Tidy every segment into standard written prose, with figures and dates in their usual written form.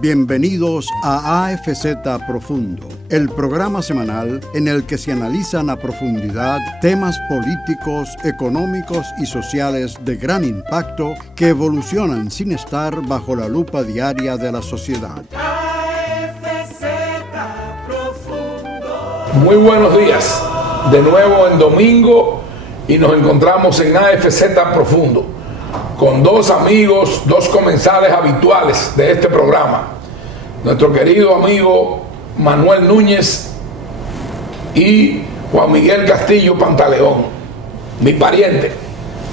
Bienvenidos a AFZ Profundo, el programa semanal en el que se analizan a profundidad temas políticos, económicos y sociales de gran impacto que evolucionan sin estar bajo la lupa diaria de la sociedad. AFZ Profundo. Muy buenos días, de nuevo en domingo y nos encontramos en AFZ Profundo con dos amigos, dos comensales habituales de este programa. Nuestro querido amigo Manuel Núñez y Juan Miguel Castillo Pantaleón, mi pariente.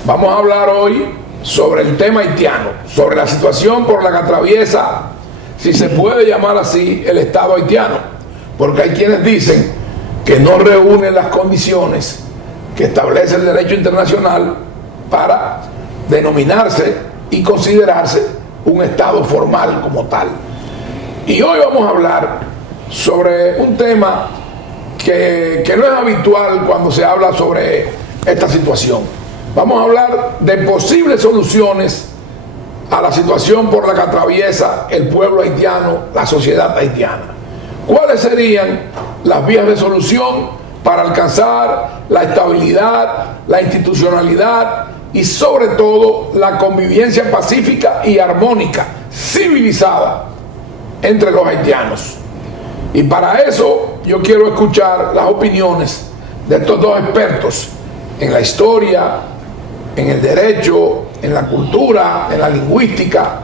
Vamos a hablar hoy sobre el tema haitiano, sobre la situación por la que atraviesa, si se puede llamar así, el Estado haitiano, porque hay quienes dicen que no reúne las condiciones que establece el derecho internacional para denominarse y considerarse un Estado formal como tal. Y hoy vamos a hablar sobre un tema que no es habitual cuando se habla sobre esta situación. Vamos a hablar de posibles soluciones a la situación por la que atraviesa el pueblo haitiano, la sociedad haitiana. ¿Cuáles serían las vías de solución para alcanzar la estabilidad, la institucionalidad y sobre todo la convivencia pacífica y armónica, civilizada entre los haitianos? Y para eso yo quiero escuchar las opiniones de estos dos expertos en la historia, en el derecho, en la cultura, en la lingüística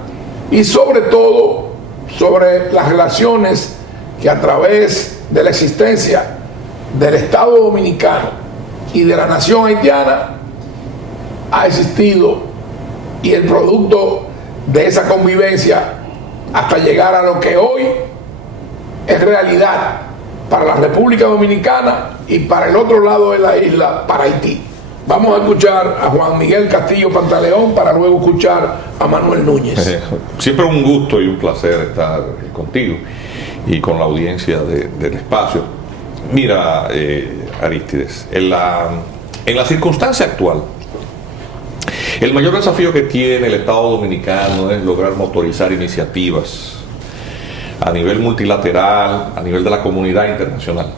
y sobre todo sobre las relaciones que a través de la existencia del Estado Dominicano y de la nación haitiana ha existido, y el producto de esa convivencia hasta llegar a lo que hoy es realidad para la República Dominicana y para el otro lado de la isla, para Haití. Vamos a escuchar a Juan Miguel Castillo Pantaleón para luego escuchar a Manuel Núñez. Siempre un gusto y un placer estar contigo y con la audiencia del espacio. Mira, Arístides, en la circunstancia actual, el mayor desafío que tiene el Estado Dominicano es lograr motorizar iniciativas a nivel multilateral, a nivel de la comunidad internacional,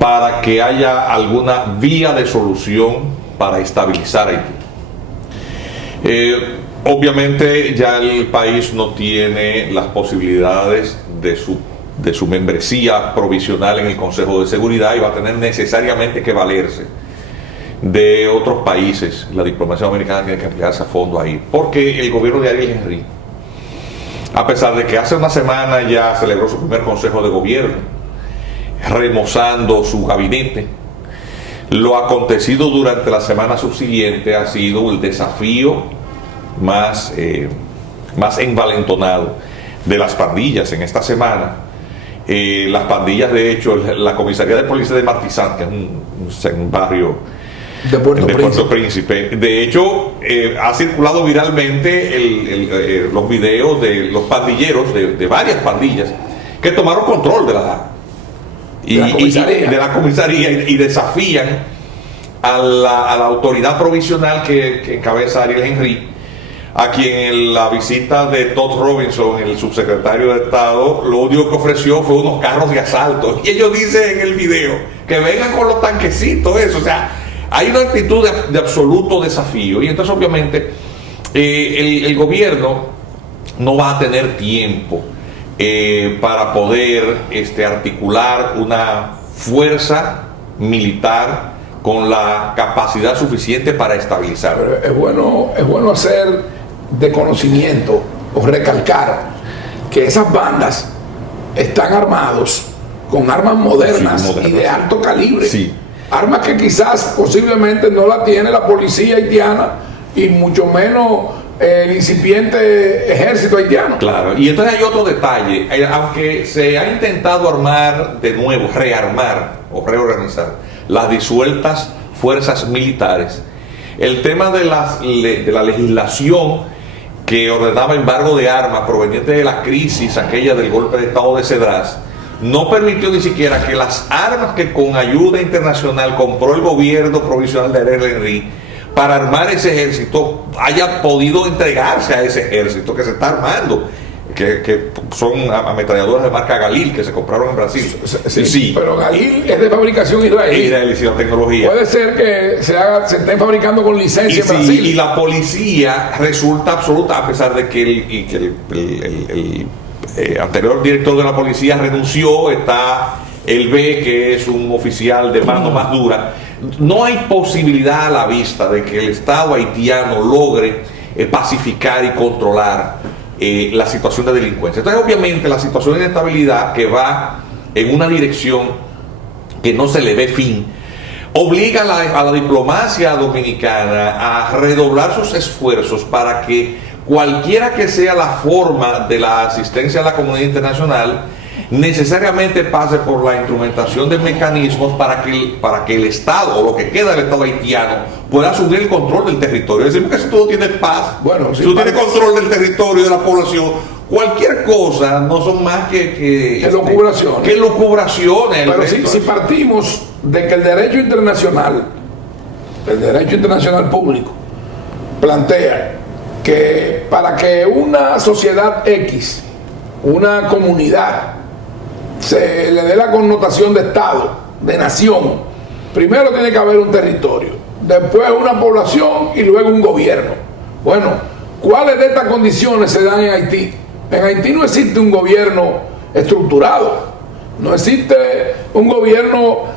para que haya alguna vía de solución para estabilizar Haití. Obviamente ya el país no tiene las posibilidades de su membresía provisional en el Consejo de Seguridad y va a tener necesariamente que valerse de otros países. La diplomacia dominicana tiene que emplearse a fondo ahí, porque el gobierno de Ariel Henry, a pesar de que hace una semana ya celebró su primer consejo de gobierno, remozando su gabinete, lo acontecido durante la semana subsiguiente ha sido el desafío más envalentonado de las pandillas en esta semana. Las pandillas, de hecho, la comisaría de policía de Martizán, que es un barrio de Puerto Príncipe. De hecho, ha circulado viralmente los videos de los pandilleros de varias pandillas que tomaron control de la comisaría y desafían a la autoridad provisional que encabeza Ariel Henry, a quien en la visita de Todd Robinson, el subsecretario de Estado, lo único que ofreció fue unos carros de asalto. Y ellos dicen en el video que vengan con los tanquecitos, eso. O sea, hay una actitud de absoluto desafío. Y entonces obviamente el gobierno no va a tener tiempo para poder articular una fuerza militar con la capacidad suficiente para estabilizar. Pero es bueno hacer de conocimiento o recalcar que esas bandas están armados con armas modernas, y de alto calibre. Sí. Armas que quizás posiblemente no la tiene la policía haitiana y mucho menos el incipiente ejército haitiano. Claro, y entonces hay otro detalle. Aunque se ha intentado armar de nuevo, rearmar o reorganizar las disueltas fuerzas militares, el tema de la legislación que ordenaba embargo de armas proveniente de la crisis aquella del golpe de Estado de Cedras no permitió ni siquiera que las armas que con ayuda internacional compró el gobierno provisional de Ariel Henry para armar ese ejército haya podido entregarse a ese ejército que se está armando. que son ametralladoras de marca Galil que se compraron en Brasil. Sí, pero Galil es de fabricación israelí. Israelí, la tecnología. Puede ser que se estén fabricando con licencia en Brasil. Y la policía resulta absoluta, a pesar de que el anterior director de la policía renunció, está el B, que es un oficial de mano más dura. No hay posibilidad a la vista de que el Estado haitiano logre pacificar y controlar la situación de delincuencia. Entonces, obviamente, la situación de inestabilidad que va en una dirección que no se le ve fin, obliga a la diplomacia dominicana a redoblar sus esfuerzos para que cualquiera que sea la forma de la asistencia a la comunidad internacional, necesariamente pase por la instrumentación de mecanismos para que el Estado, o lo que queda del Estado haitiano, pueda asumir el control del territorio. Es decir, porque si tú no tienes paz, si tú tienes control del territorio y de la población, cualquier cosa no son más que lucubraciones. Pero si partimos de que el derecho internacional público, plantea que para que una sociedad X, una comunidad, se le dé la connotación de Estado, de nación, primero tiene que haber un territorio, después una población y luego un gobierno. Bueno, ¿cuáles de estas condiciones se dan en Haití? En Haití no existe un gobierno estructurado, no existe un gobierno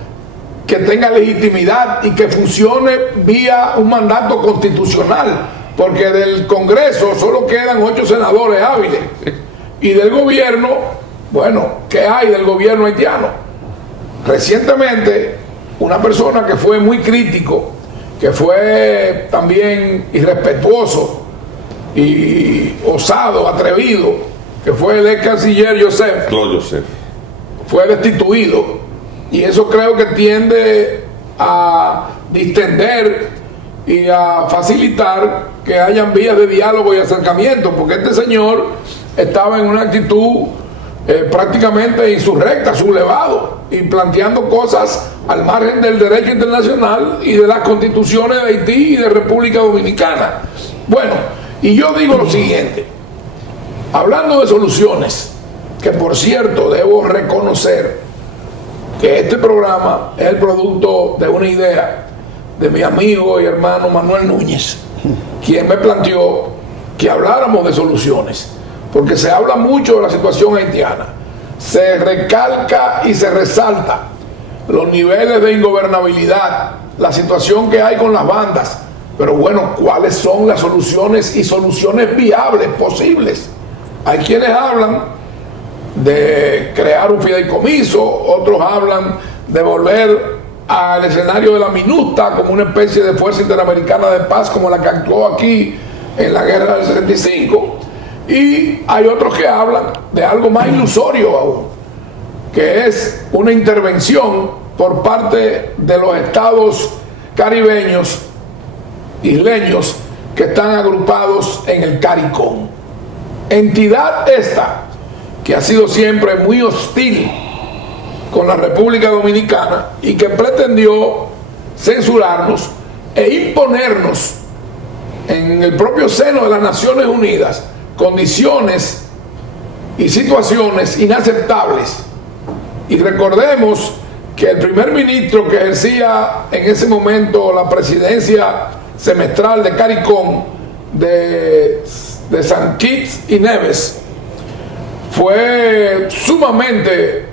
que tenga legitimidad y que funcione vía un mandato constitucional, porque del Congreso solo quedan 8 senadores hábiles, y del gobierno, bueno, ¿qué hay del gobierno haitiano? Recientemente, una persona que fue muy crítico, que fue también irrespetuoso y osado, atrevido, que fue el ex canciller Claude Joseph, fue destituido, y eso creo que tiende a distender y a facilitar que hayan vías de diálogo y acercamiento, porque este señor estaba en una actitud prácticamente insurrecta, sublevado, y planteando cosas al margen del derecho internacional y de las constituciones de Haití y de República Dominicana. Bueno, y yo digo lo siguiente, hablando de soluciones, que por cierto debo reconocer que este programa es el producto de una idea de mi amigo y hermano Manuel Núñez, quien me planteó que habláramos de soluciones, porque se habla mucho de la situación haitiana, se recalca y se resalta los niveles de ingobernabilidad, la situación que hay con las bandas, pero bueno, ¿cuáles son las soluciones y soluciones viables, posibles? Hay quienes hablan de crear un fideicomiso, otros hablan de volver al escenario de la MINUSTA como una especie de fuerza interamericana de paz como la que actuó aquí en la guerra del 65, y hay otros que hablan de algo más ilusorio aún, que es una intervención por parte de los estados caribeños, isleños, que están agrupados en el CARICOM, entidad esta que ha sido siempre muy hostil con la República Dominicana y que pretendió censurarnos e imponernos en el propio seno de las Naciones Unidas condiciones y situaciones inaceptables. Y recordemos que el primer ministro que ejercía en ese momento la presidencia semestral de CARICOM de San Kitts y Nevis fue sumamente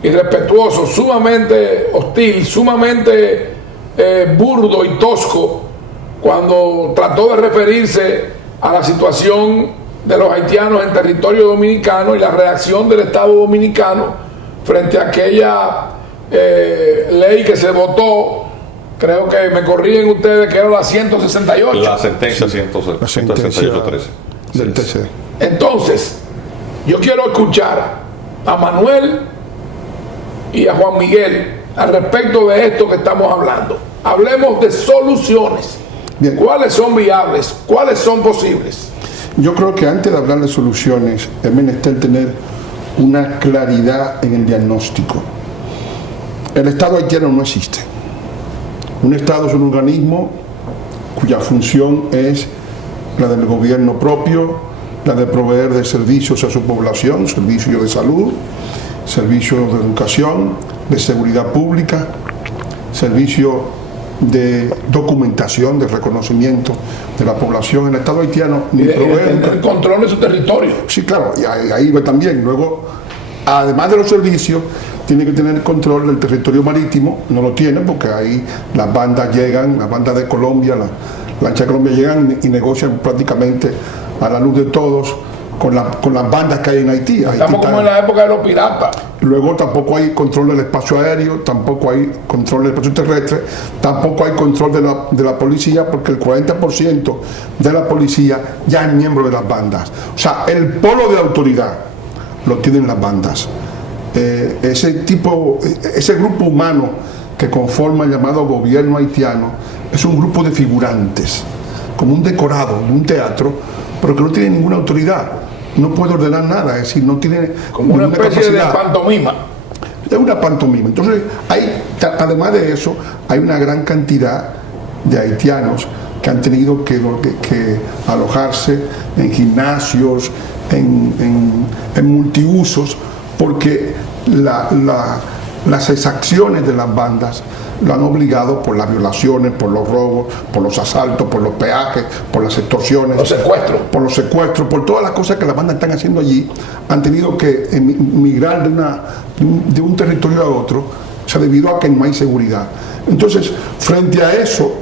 irrespetuoso, sumamente hostil, sumamente burdo y tosco cuando trató de referirse a la situación de los haitianos en territorio dominicano y la reacción del Estado dominicano frente a aquella ley que se votó, creo que me corrigen ustedes, que era la 168. La sentencia 168-13 del TC. Entonces, yo quiero escuchar a Manuel y a Juan Miguel al respecto de esto que estamos hablando. Hablemos de soluciones. Bien. ¿Cuáles son viables? ¿Cuáles son posibles? Yo creo que antes de hablar de soluciones es menester tener una claridad en el diagnóstico. El Estado haitiano no existe. Un Estado es un organismo cuya función es la del gobierno propio, la de proveer de servicios a su población, servicios de salud, servicios de educación, de seguridad pública, servicios de documentación, de reconocimiento de la población. El Estado haitiano ni provee el control de su territorio. Sí, claro, y ahí va también. Luego, además de los servicios, tiene que tener control del territorio marítimo. No lo tiene porque ahí las bandas llegan, las bandas de Colombia, la lancha de Colombia llegan y negocian prácticamente a la luz de todos con las bandas que hay en Haití. Estamos como en la época de los piratas. Luego tampoco hay control del espacio aéreo, tampoco hay control del espacio terrestre, tampoco hay control de la policía, porque el 40% de la policía ya es miembro de las bandas. O sea, el polo de autoridad lo tienen las bandas. Ese grupo humano que conforma el llamado gobierno haitiano es un grupo de figurantes, como un decorado de un teatro, pero que no tiene ninguna autoridad, no puede ordenar nada, es decir, no tiene como una especie capacidad. de pantomima. Es una pantomima. Entonces, además de eso, hay una gran cantidad de haitianos que han tenido que alojarse en gimnasios, en multiusos, porque las exacciones de las bandas lo han obligado por las violaciones, por los robos, por los asaltos, por los peajes, por las extorsiones, por los secuestros, por todas las cosas que las bandas están haciendo allí. Han tenido que migrar de un territorio a otro, o sea, debido a que no hay seguridad. Entonces, frente a eso,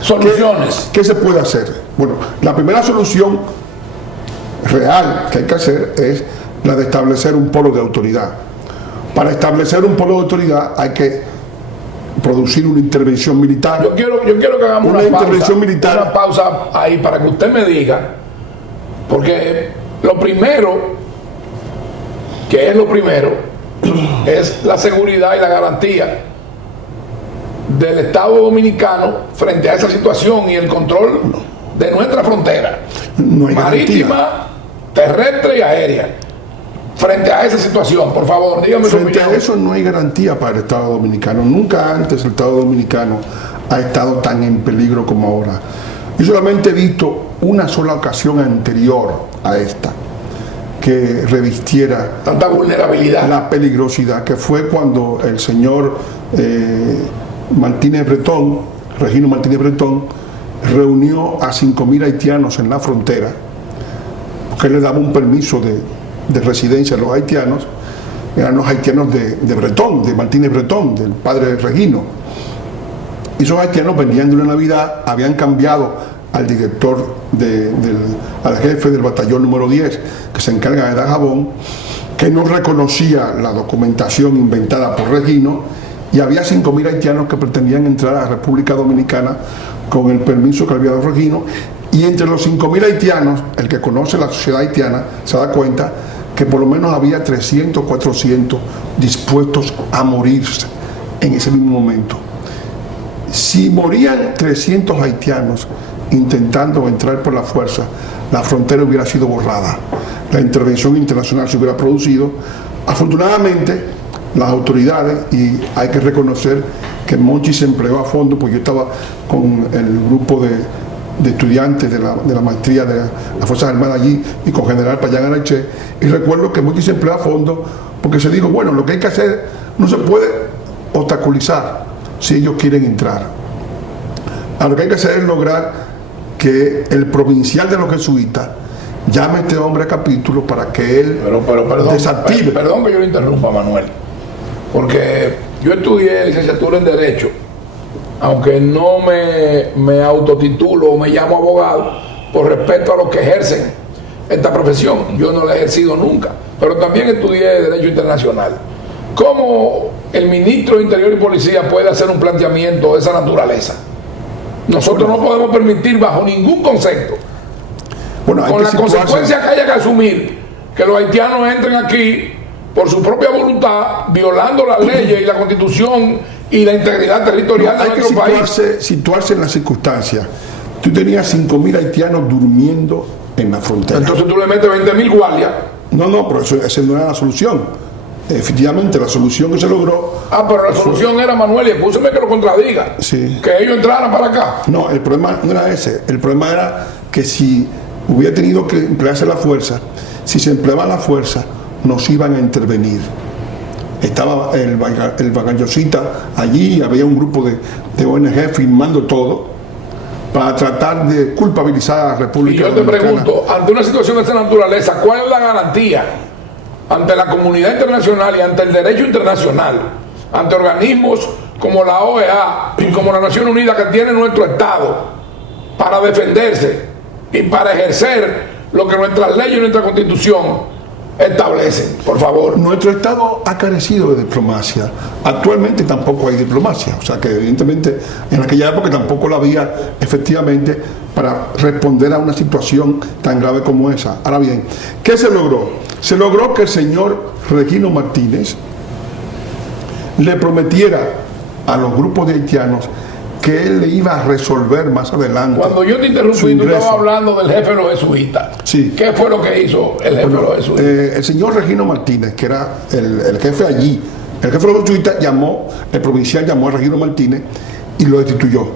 soluciones. ¿Qué se puede hacer? Bueno, la primera solución real que hay que hacer es la de establecer un polo de autoridad. Para establecer un polo de autoridad hay que producir una intervención militar. Yo quiero que hagamos una pausa ahí para que usted me diga, porque lo primero es la seguridad y la garantía del Estado dominicano frente a esa situación y el control de nuestra frontera marítima, terrestre y aérea. Frente a esa situación, por favor, dígame su opinión. Frente a eso no hay garantía para el Estado dominicano. Nunca antes el Estado dominicano ha estado tan en peligro como ahora. Yo solamente he visto una sola ocasión anterior a esta que revistiera tanta vulnerabilidad, la peligrosidad, que fue cuando el señor Regino Martínez Bretón, reunió a 5.000 haitianos en la frontera, porque le daba un permiso de residencia a los haitianos. Eran los haitianos de Bretón, de Martínez Bretón, del padre de Regino. Y esos haitianos venían de una Navidad, habían cambiado al director, al jefe del batallón número 10, que se encarga de Dajabón, que no reconocía la documentación inventada por Regino, y había 5.000 haitianos que pretendían entrar a la República Dominicana con el permiso que había dado Regino. Y entre los 5.000 haitianos, el que conoce la sociedad haitiana se da cuenta que por lo menos había 300, 400 dispuestos a morirse en ese mismo momento. Si morían 300 haitianos intentando entrar por la fuerza, la frontera hubiera sido borrada, la intervención internacional se hubiera producido. Afortunadamente, las autoridades, y hay que reconocer que Monchi se empleó a fondo, porque yo estaba con el grupo de estudiantes de la maestría de las Fuerzas Armadas allí, y con General Payán Araché, y recuerdo que Monchi se empleó a fondo porque se dijo, bueno, lo que hay que hacer no se puede obstaculizar si ellos quieren entrar. Lo que hay que hacer es lograr que el provincial de los jesuitas llame a este hombre a capítulo para que él desactive. Perdón que yo lo interrumpa, Manuel, porque yo estudié licenciatura en Derecho, aunque no me autotitulo o me llamo abogado, por respeto a los que ejercen esta profesión. Yo no la he ejercido nunca, pero también estudié Derecho Internacional. ¿Cómo el ministro de Interior y Policía puede hacer un planteamiento de esa naturaleza? Nosotros no podemos permitir bajo ningún concepto, con la consecuencia que haya que asumir, que los haitianos entren aquí por su propia voluntad, violando las leyes y la Constitución y la integridad territorial de nuestro país. Hay que situarse en las circunstancias. Tú tenías 5.000 haitianos durmiendo en la frontera. Entonces tú le metes 20.000 guardias. No, pero esa no era la solución. Efectivamente, la solución que se logró... pero la solución era, Manuel, y escúcheme que lo contradiga, sí, que ellos entraran para acá. No, el problema no era ese. El problema era que si hubiera tenido que emplearse la fuerza. Si se empleaba la fuerza, nos iban a intervenir. Estaba el Bagallosita allí, había un grupo de ONG firmando todo para tratar de culpabilizar a la República Dominicana. Y yo te pregunto, ante una situación de esta naturaleza, ¿cuál es la garantía ante la comunidad internacional y ante el derecho internacional, ante organismos como la OEA y como la Nación Unida que tiene nuestro Estado para defenderse y para ejercer lo que nuestras leyes y nuestra Constitución establecen? Por favor. Nuestro Estado ha carecido de diplomacia. Actualmente tampoco hay diplomacia. O sea que evidentemente en aquella época tampoco la había efectivamente para responder a una situación tan grave como esa. Ahora bien, ¿qué se logró? Se logró que el señor Regino Martínez le prometiera a los grupos de haitianos que él le iba a resolver más adelante. Cuando yo te interrumpí, tú estabas hablando del jefe de los jesuitas. Sí. ¿Qué fue lo que hizo el jefe de los jesuitas? El señor Regino Martínez, que era el jefe allí, el jefe de los jesuitas el provincial llamó a Regino Martínez y lo destituyó,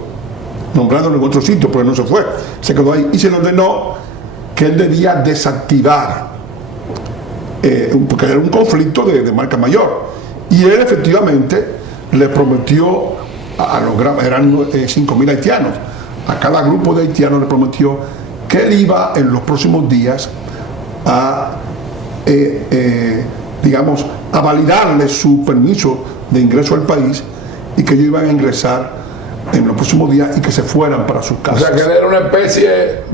nombrándolo en otro sitio, pero no se fue, se quedó ahí y se le ordenó que él debía desactivar, porque era un conflicto de marca mayor. Y él efectivamente le prometió eran 5.000 haitianos, a cada grupo de haitianos le prometió que él iba en los próximos días a digamos, a validarle su permiso de ingreso al país y que ellos iban a ingresar en los próximos días y que se fueran para sus casas. O sea, que él era una especie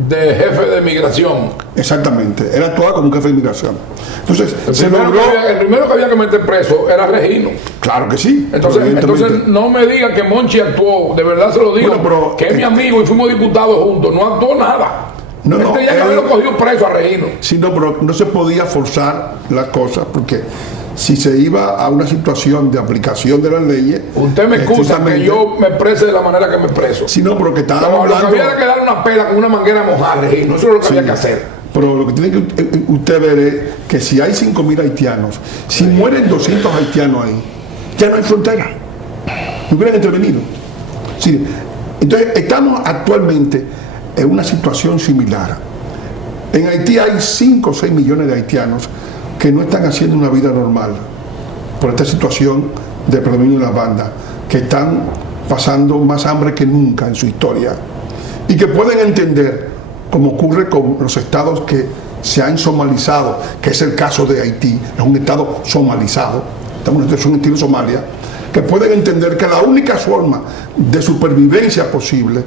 de jefe de migración. Exactamente, era toda como un jefe de migración. Entonces, el primero que había que meter preso era Regino. Claro que sí. Entonces no me diga que Monchi actuó, de verdad se lo digo, bueno, pero, que es mi amigo y fuimos diputados juntos, no actuó nada. No, tenía que haberlo cogido preso a Regino. Sí, no, pero no se podía forzar las cosas porque si se iba a una situación de aplicación de las leyes... Usted me excusa que yo me exprese de la manera que me expreso. Sí, no, pero que estábamos hablando... Lo que había que dar una pela con una manguera mojada, Regino, eso es lo que había que hacer. Pero lo que tiene que usted ver es que si hay 5.000 haitianos, si mueren 200 haitianos ahí, ya no hay frontera. No hubieran intervenido. Sí. Entonces, estamos actualmente en una situación similar. En Haití hay 5 o 6 millones de haitianos que no están haciendo una vida normal por esta situación de predominio de las bandas, que están pasando más hambre que nunca en su historia y que pueden entender, como ocurre con los estados que se han somalizado, que es el caso de Haití, es un estado somalizado, es un estilo Somalia, que pueden entender que la única forma de supervivencia posible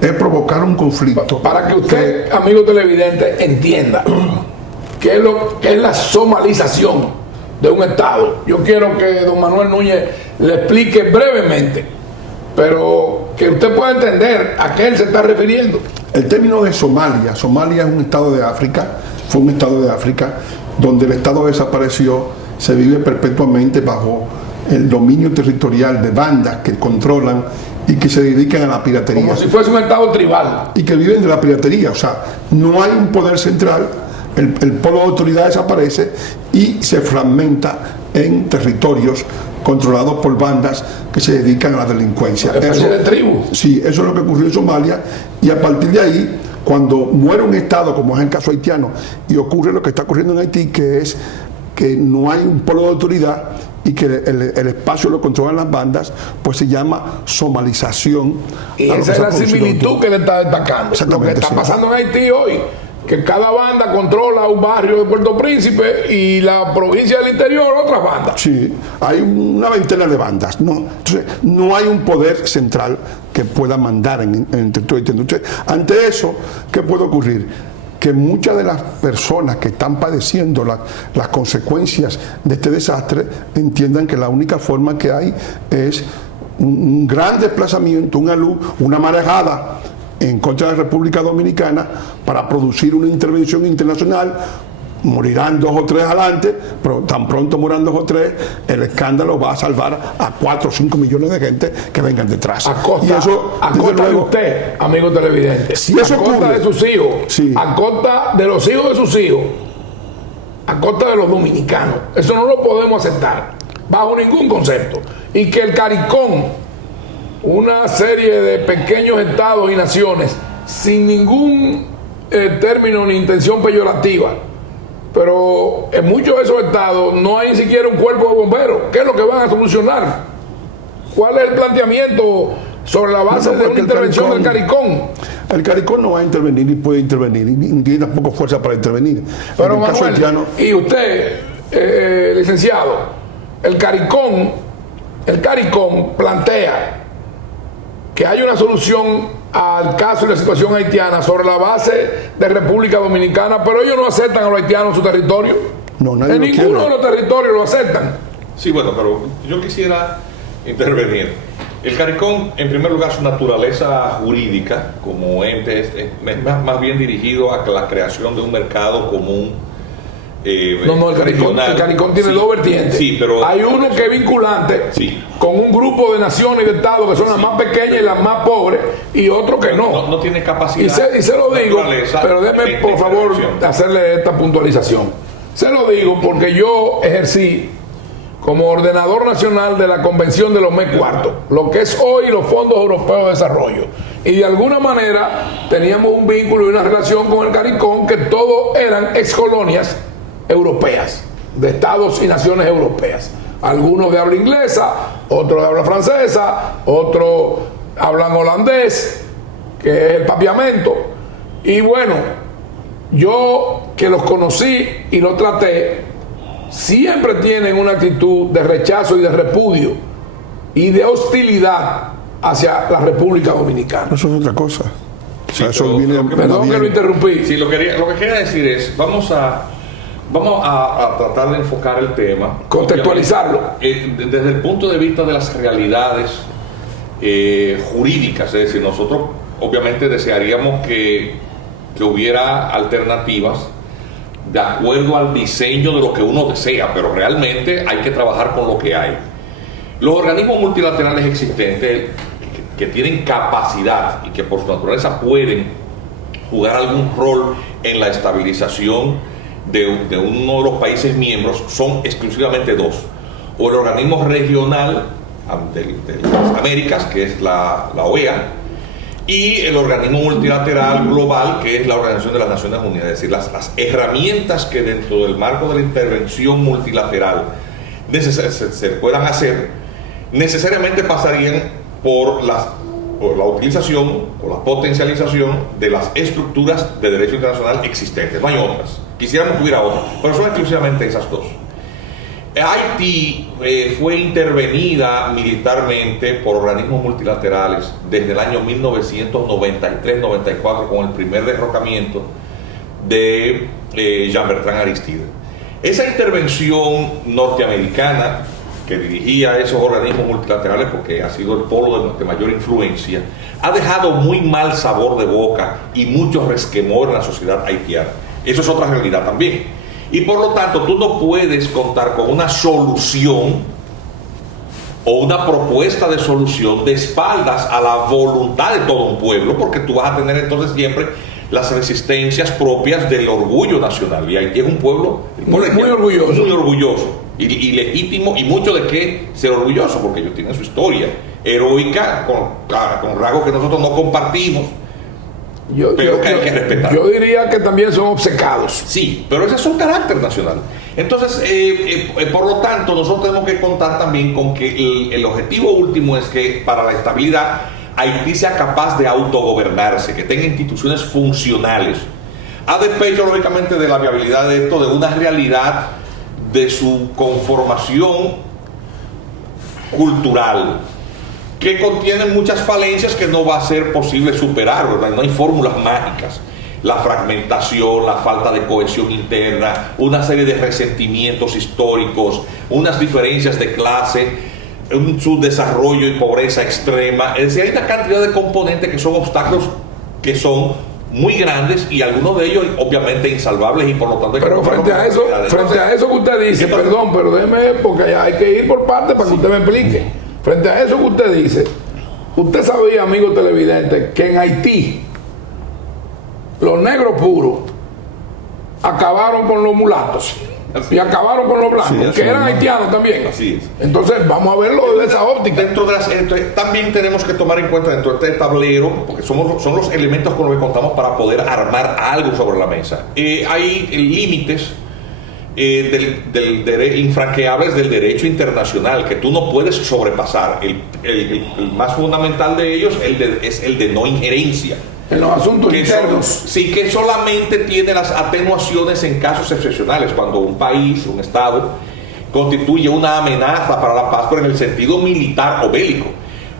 es provocar un conflicto. Para que usted, amigo televidente, entienda qué es la somalización de un estado. Yo quiero que don Manuel Núñez le explique brevemente, pero que usted pueda entender a qué él se está refiriendo. El término de Somalia es un estado de África, fue un estado de África donde el estado desapareció, se vive perpetuamente bajo el dominio territorial de bandas que controlan y que se dedican a la piratería. Como si fuese un estado tribal. Y que viven de la piratería, o sea, no hay un poder central, el polo de autoridad desaparece y se fragmenta en territorios controlados por bandas que se dedican a la delincuencia. Eso de tribu. Sí, eso es lo que ocurrió en Somalia y a partir de ahí, cuando muere un estado, como es el caso haitiano, y ocurre lo que está ocurriendo en Haití, que es que no hay un polo de autoridad y que el espacio lo controlan las bandas, pues se llama somalización. Y esa es la similitud que le está destacando. Lo que está pasando en Haití hoy, que cada banda controla un barrio de Puerto Príncipe y la provincia del interior otras bandas. Sí, hay una veintena de bandas, ¿no? Entonces, no hay un poder central que pueda mandar en territorio. Entonces, ante eso, ¿qué puede ocurrir? Que muchas de las personas que están padeciendo las consecuencias de este desastre entiendan que la única forma que hay es un gran desplazamiento, una marejada en contra de la República Dominicana para producir una intervención internacional. Morirán 2 o 3 adelante, pero tan pronto mueran 2 o 3, el escándalo va a salvar a 4 o 5 millones de gente que vengan detrás. A costa de usted, amigo televidente, si eso a costa ocurre, de sus hijos, sí, a costa de los hijos de sus hijos, a costa de los dominicanos. Eso no lo podemos aceptar bajo ningún concepto. Y que el CARICOM, una serie de pequeños estados y naciones sin ningún término ni intención peyorativa, pero en muchos de esos estados no hay ni siquiera un cuerpo de bomberos. ¿Qué es lo que van a solucionar? ¿Cuál es el planteamiento sobre la base de una intervención del CARICOM? El CARICOM no va a intervenir ni puede intervenir, ni tiene tampoco fuerza para intervenir. Pero en el caso haitiano, y usted, licenciado, el CARICOM plantea que hay una solución al caso y la situación haitiana sobre la base de República Dominicana, pero ellos no aceptan a los haitianos en su territorio. No, nadie en lo ninguno quiere. de los territorios lo aceptan. Sí, bueno, pero yo quisiera intervenir. El CARICOM, en primer lugar, su naturaleza jurídica como ente es más bien dirigido a la creación de un mercado común. El CARICOM tiene sí, dos vertientes. Sí, pero hay uno que es vinculante sí, con un grupo de naciones y de estados que son las más pequeñas y las más pobres, y otro que no. No tiene capacidad. Y se lo digo, pero déjeme por favor intervención. hacerle esta puntualización. Se lo digo porque yo ejercí como ordenador nacional de la Convención de los MEC Cuartos, lo que es hoy los Fondos Europeos de Desarrollo. Y de alguna manera teníamos un vínculo y una relación con el CARICOM, que todos eran excolonias europeas, de estados y naciones europeas. Algunos de habla inglesa, otros de habla francesa, otros hablan holandés, que es el papiamento. Y bueno, yo que los conocí y los traté, siempre tienen una actitud de rechazo y de repudio y de hostilidad hacia la República Dominicana. eso es otra cosa. O sea, Sí, eso pero viene lo que- Perdón que lo interrumpí. Sí, lo que quería decir es, vamos a tratar de enfocar el tema. Contextualizarlo. Desde el punto de vista de las realidades jurídicas, es decir, nosotros obviamente desearíamos que hubiera alternativas de acuerdo al diseño de lo que uno desea, pero realmente hay que trabajar con lo que hay. Los organismos multilaterales existentes que tienen capacidad y que por su naturaleza pueden jugar algún rol en la estabilización de uno de los países miembros son exclusivamente dos: o el organismo regional de las Américas, que es la OEA, y el organismo multilateral global, que es la Organización de las Naciones Unidas. Es decir, las herramientas que dentro del marco de la intervención multilateral se puedan hacer necesariamente pasarían por la utilización o la potencialización de las estructuras de derecho internacional existentes. No hay otras. Quisiéramos que hubiera otras, pero son exclusivamente esas dos. Haití fue intervenida militarmente por organismos multilaterales desde el año 1993-94 con el primer derrocamiento de Jean-Bertrand Aristide. Esa intervención norteamericana que dirigía esos organismos multilaterales, porque ha sido el polo de mayor influencia, ha dejado muy mal sabor de boca y mucho resquemor en la sociedad haitiana. Eso es otra realidad también. Y por lo tanto, tú no puedes contar con una solución o una propuesta de solución de espaldas a la voluntad de todo un pueblo, porque tú vas a tener entonces siempre las resistencias propias del orgullo nacional. Y Haití es un pueblo Muy orgulloso. muy orgulloso y legítimo, y mucho de qué ser orgulloso, porque ellos tienen su historia heroica con rasgos que nosotros no compartimos, pero que hay que respetar. Yo diría que también son obcecados. Sí, pero ese es un carácter nacional. Entonces, por lo tanto, nosotros tenemos que contar también con que el objetivo último es que para la estabilidad Haití sea capaz de autogobernarse, que tenga instituciones funcionales, a despecho lógicamente de la viabilidad de esto, de una realidad de su conformación cultural, que contiene muchas falencias que no va a ser posible superar, ¿verdad? No hay fórmulas mágicas. La fragmentación, la falta de cohesión interna, una serie de resentimientos históricos, unas diferencias de clase, un subdesarrollo y pobreza extrema. Es decir, hay una cantidad de componentes que son obstáculos que son muy grandes y algunos de ellos obviamente insalvables, y por lo tanto hay que Pero frente a eso que usted dice, entonces, perdón, pero déjeme, porque hay que ir por partes para que usted me explique. Frente a eso que usted dice, usted sabía, amigo televidente, que en Haití los negros puros acabaron con los mulatos. y acabaron con los blancos, Sí, que eran haitianos también. Así es. Entonces vamos a verlo desde esa óptica. Dentro de también tenemos que tomar en cuenta dentro de este tablero, porque son los elementos con los que contamos para poder armar algo sobre la mesa. Hay límites infranqueables del derecho internacional que tú no puedes sobrepasar. El más fundamental de ellos es el de no injerencia. En los asuntos internos. Sí, que solamente tiene las atenuaciones en casos excepcionales, cuando un país, un Estado, constituye una amenaza para la paz, pero en el sentido militar o bélico.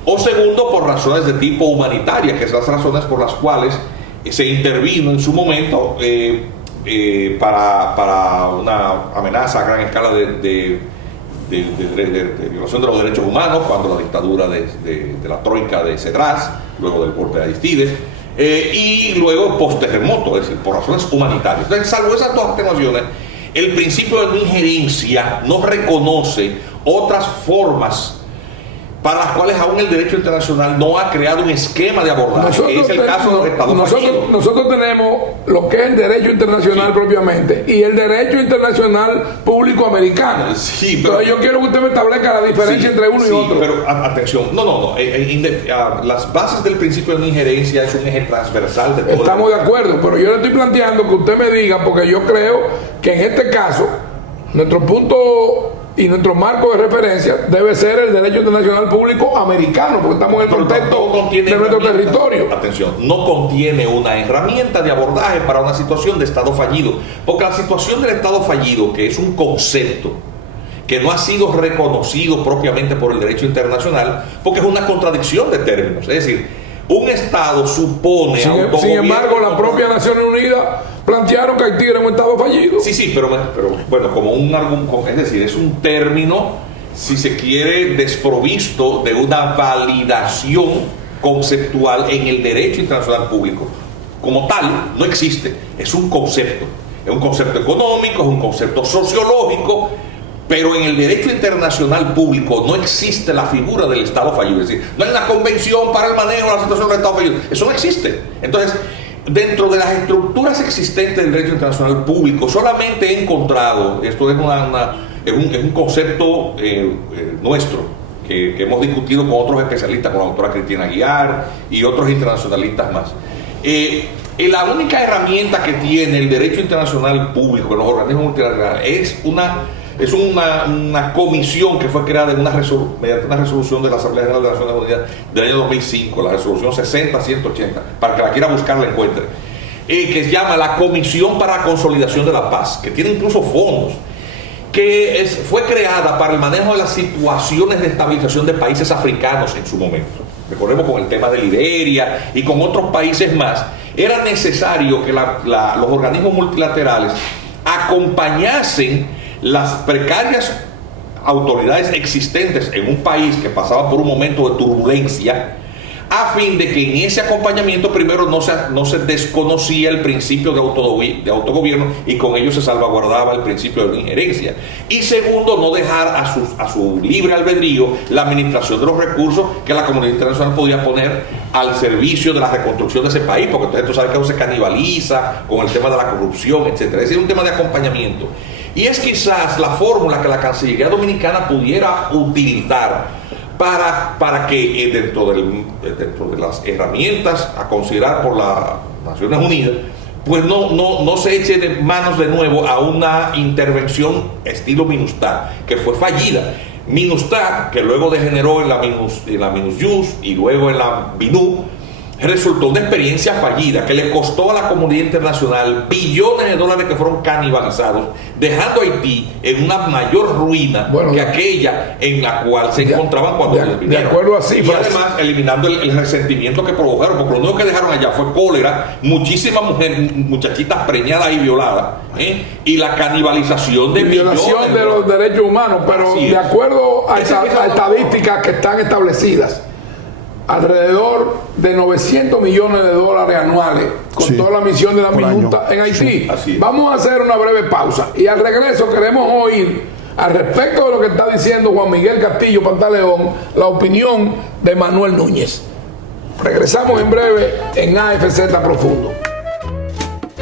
O segundo, por razones de tipo humanitaria, que son las razones por las cuales se intervino en su momento para una amenaza a gran escala de violación de los derechos humanos, cuando la dictadura de la troika de Cedras, luego del golpe de Aristides, y luego post-terremoto, es decir, por razones humanitarias. Entonces, salvo esas dos atenuaciones, el principio de no injerencia no reconoce otras formas para las cuales aún el derecho internacional no ha creado un esquema de abordaje, que es el caso del Estado fallido. Nosotros tenemos lo que es el derecho internacional propiamente y el derecho internacional público americano. Sí, pero, entonces yo quiero que usted me establezca la diferencia entre uno y otro. Pero atención, las bases del principio de no injerencia es un eje transversal de todo. Estamos de acuerdo, pero yo le estoy planteando que usted me diga, porque yo creo que en este caso nuestro punto y nuestro marco de referencia debe ser el derecho internacional público americano, porque estamos en el contexto de nuestro territorio. Atención, no contiene una herramienta de abordaje para una situación de Estado fallido, porque la situación del Estado fallido, que es un concepto que no ha sido reconocido propiamente por el derecho internacional, porque es una contradicción de términos, es decir, un Estado supone sin embargo, la propia Naciones Unidas plantearon que Haití era un Estado fallido. Sí, pero bueno, es decir, es un término, si se quiere, desprovisto de una validación conceptual en el derecho internacional público. Como tal, no existe, es un concepto económico, es un concepto sociológico, pero en el derecho internacional público no existe la figura del Estado fallido. Es decir, no hay una convención para el manejo de la situación del Estado fallido. Eso no existe. Entonces, dentro de las estructuras existentes del derecho internacional público, solamente he encontrado, esto es un concepto nuestro, que hemos discutido con otros especialistas, con la doctora Cristina Aguiar y otros internacionalistas más. La única herramienta que tiene el derecho internacional público en los organismos multilaterales es una comisión que fue creada mediante una resolución de la Asamblea General de las Naciones Unidas del año 2005, la resolución 60-180, para que la quiera buscar la encuentre, que se llama la Comisión para la Consolidación de la Paz, que tiene incluso fondos, que fue creada para el manejo de las situaciones de estabilización de países africanos en su momento. Recordemos con el tema de Liberia y con otros países más, era necesario que los organismos multilaterales acompañasen las precarias autoridades existentes en un país que pasaba por un momento de turbulencia, a fin de que en ese acompañamiento primero no se desconocía el principio de autogobierno y con ello se salvaguardaba el principio de la injerencia, y segundo, no dejar a su libre albedrío la administración de los recursos que la comunidad internacional podía poner al servicio de la reconstrucción de ese país, porque entonces tú sabes que eso se canibaliza con el tema de la corrupción, etcétera. Es decir, un tema de acompañamiento. Y es quizás la fórmula que la Cancillería Dominicana pudiera utilizar para que dentro de las herramientas a considerar por las Naciones Unidas, pues no se eche de manos de nuevo a una intervención estilo MINUSTAH, que fue fallida. MINUSTAH, que luego degeneró en la MINUSYUS y luego en la BINU, resultó una experiencia fallida que le costó a la comunidad internacional billones de dólares que fueron canibalizados, dejando a Haití en una mayor ruina que aquella en la cual se encontraban cuando ellos vinieron. De acuerdo a cifras. Y además eliminando el resentimiento que produjeron, porque lo único que dejaron allá fue cólera, muchísimas muchachitas preñadas y violadas, y la canibalización de violación de los derechos humanos, pero de acuerdo a estadísticas que están establecidas, alrededor de 900 millones de dólares anuales con toda la misión de la MINUSTAH en Haití. Vamos a hacer una breve pausa y al regreso queremos oír al respecto de lo que está diciendo Juan Miguel Castillo Pantaleón, la opinión de Manuel Núñez. Regresamos en breve en AFZ Profundo.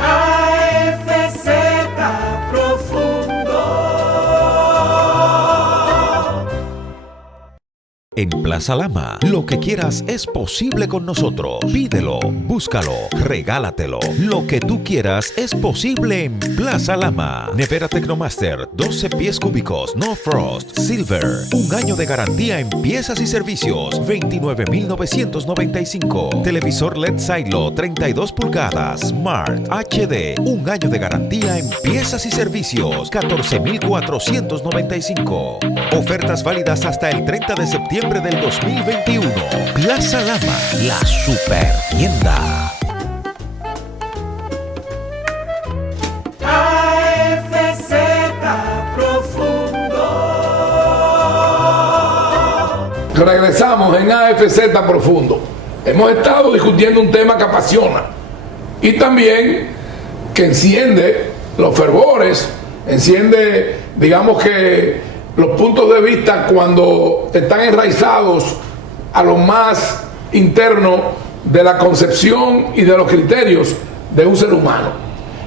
AFZ Profundo. En Plaza Lama, lo que quieras es posible con nosotros. Pídelo, búscalo, regálatelo. Lo que tú quieras es posible en Plaza Lama. Nevera Tecnomaster, 12 pies cúbicos, no frost, silver. 1 año de garantía en piezas y servicios, 29,995. Televisor LED Silo, 32 pulgadas, Smart HD. 1 año de garantía en piezas y servicios, 14,495. Ofertas válidas hasta el 30 de septiembre del 2021. Plaza Lama, la super tienda. AFZ Profundo. Regresamos en AFZ Profundo. Hemos estado discutiendo un tema que apasiona y también que enciende los fervores, enciende, digamos que los puntos de vista cuando están enraizados a lo más interno de la concepción y de los criterios de un ser humano.